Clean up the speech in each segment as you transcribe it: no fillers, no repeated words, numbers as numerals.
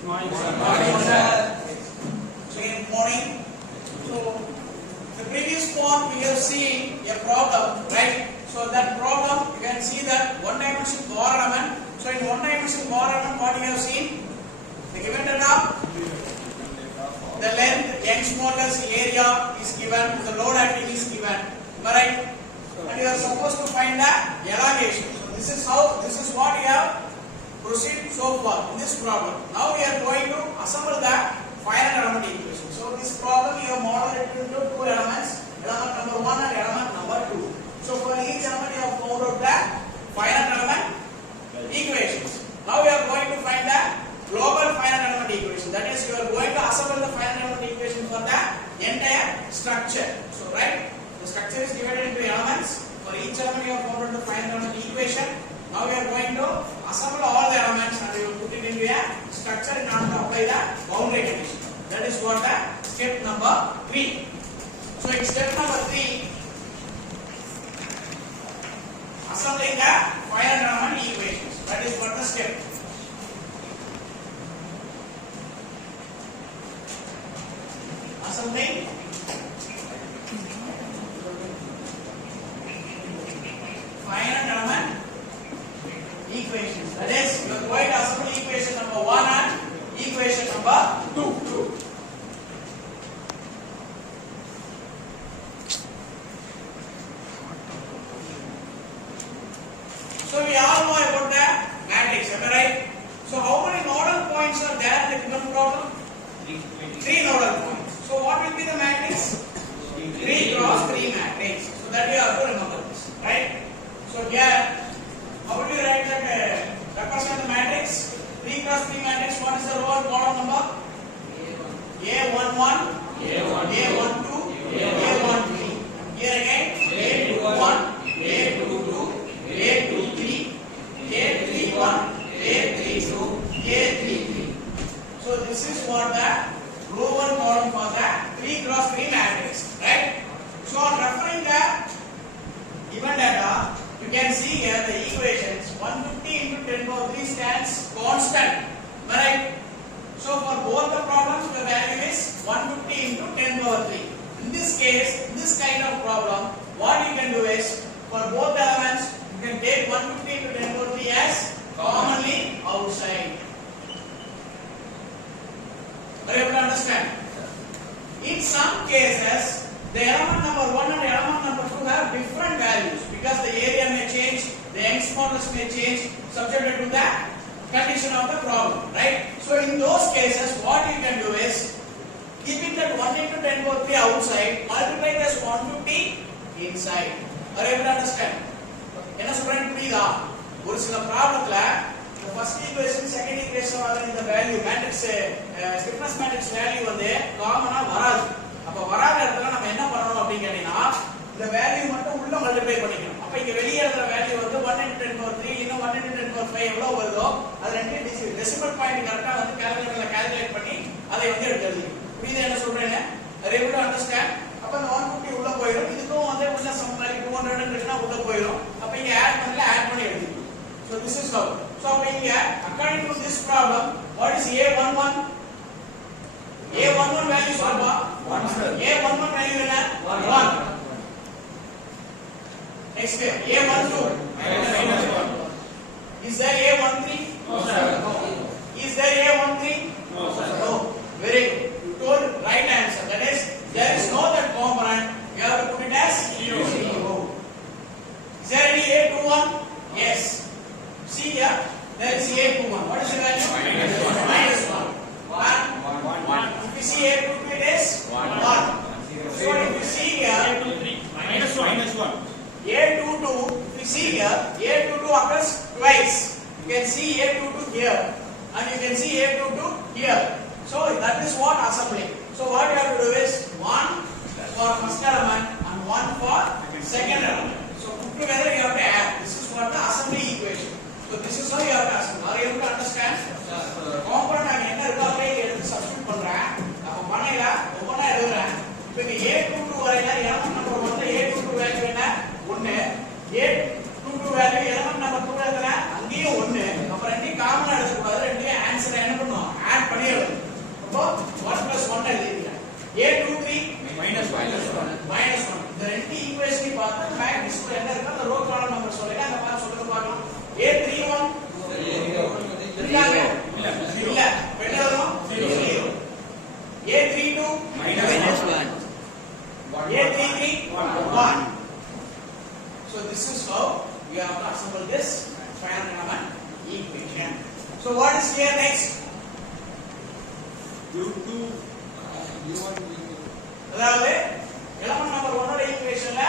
Morning, sir. Morning, sir. So, good morning. So, the previous part we have seen a problem, right? So, that problem you can see that one dimension bar element. So, in one dimension bar element, what you have seen? The given data, the length, Young's modulus, area is given, the load acting is given. Am I right? And you are supposed to find the elongation. So, this is what you have proceed so far in this problem. Now we are going to assemble the finite element equation. So this problem you have modeled it into two elements, element number 1 and element number 2. So for each element you have found out the finite element equations. Now we are going to find the global finite element equation. That is, you are going to assemble the finite element equation for the entire structure. So right, the structure is divided into elements. For each element you have found out the finite element equation. Now we are going to assemble all the elements and we will put it into a structure in order to apply the boundary condition. That is what the step number 3. So in step number 3, assembling the finite element equations. That is what the step. Assembling finite element equations. That is, you are going to assemble equation number 1 and equation number 2. So we all know about the matrix, am I right? So how many nodal points are there in the given problem? 3 nodal points. So what will be the matrix? 3 cross 3 matrix. So that we have to remember this, right? So here, how would you write that represent the matrix? 3 cross 3 matrix. What is the row and column number? A11, A12, A13. Here again, A21, A22, A23, A31, A32, A33. So this is what the row and column for the 3 cross 3 matrix, right? So on referring the given data, you can see here the equations 150 into 10 power 3 stands constant, right? So for both the problems the value is 150 into 10 power 3. In this case, in this kind of problem, what you can do is for both the elements you can take 150 into 10 power 3 as commonly outside. Are you able to understand? In some cases, the element number 1 and element number 2 have different values because the area may change, the Young's modulus may change subjected to the condition of the problem, right? So in those cases, what you can do is keeping that 1 into 10 power 3 outside, multiply this 150 inside. Are you able to understand? என்ன சொல்றேன்னு புரியுதா? ஒரு சில ப்ராப்ளத்துல the first equation second equation வர இந்த value matrix stiffness matrix value வந்து காமனா வராது. அப்ப வராத இடத்துல நம்ம என்ன பண்ணணும் அப்படி கேட்டீங்கன்னா இந்த வேல்யூ மட்டும் உள்ள மல்டிப்ளை பண்ணிக்கணும். அப்ப இங்க வெளிய இருக்கிற வேல்யூ வந்து 1 into 10 power 3 இன்னும் 1 into 10 power 5 எவ்வளவு வருதோ அது ரெண்டு டெசிமல் பாயிண்ட் கரெக்ட்டா வந்து கால்குலேட்டர்ல கால்குலேட் பண்ணி அதை வந்து எடுத்து எழுதிக்கணும். புரியுதா என்ன சொல்றேன்னு? Are you able to understand? அப்ப இந்த 150 உள்ள போயிடும். இதுக்கும் வந்து உள்ள சம் வேல்யூ 200 இருக்குனா உள்ள போயிடும். அப்ப இங்க ஆட் பண்ணி எழுதிக்கணும். So this is how. So அப்ப இங்க according to this problem, what is A11? A11 value சொல்லுமா? 1 sir. A11 value என்ன? 1. Next A12 -1. Is there A13? No sir. No. Is there A13? No sir. No. Very good. You told right answer. That is, there is no that component. You have to put it as 0. Is there any A21? Yes. See here, there is A21. What is the value? -1. 1. If you see A22, it is 1. So if you see here, -1. A22, if you see here, A22 occurs twice. You can see A22 here and you can see A22 here. So that is what assembling. So what you have to do is 1 for first element and 1 for second element. So put together you have to add. This is what the assembly equation. So this is how you have to assemble. Are you able to understand? Component நான் என்ன இருக்கோ அப்படியே எடுத்து substitute பண்றேன். அப்ப பண்ணையில ஒவ்வொண்ணா எழுதுறேன். இப்போ இங்க A22 வரையில எலிமெண்ட் நம்பர் 1ல A22 வேல்யூ என்ன? 1. A22 வேல்யூ எலிமெண்ட் நம்பர் 2ல எத்தனை? அங்கேயும் 1. அப்ப ரெண்டையும் காமனா எடுக்க கூடாது. ரெண்டையும் ஆன்சர் என்ன பண்ணுவோம்? Add So what is here next? U2 U1 அதாவது element number 1 ஓட ஈக்குவேஷன்ல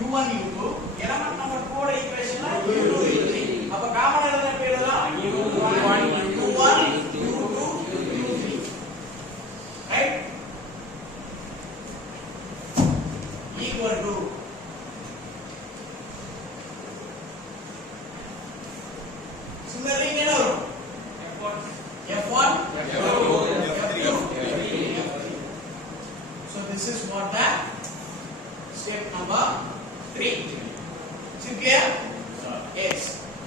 u1 u2 element number 2 ஓட ஈக்குவேஷன்ல u2 u3 அப்ப காமன் எழுதுற பேர் தான் u1 u2 u3 right equal to similarly என்ன வரும் f1 f2 f3 so this is what the step number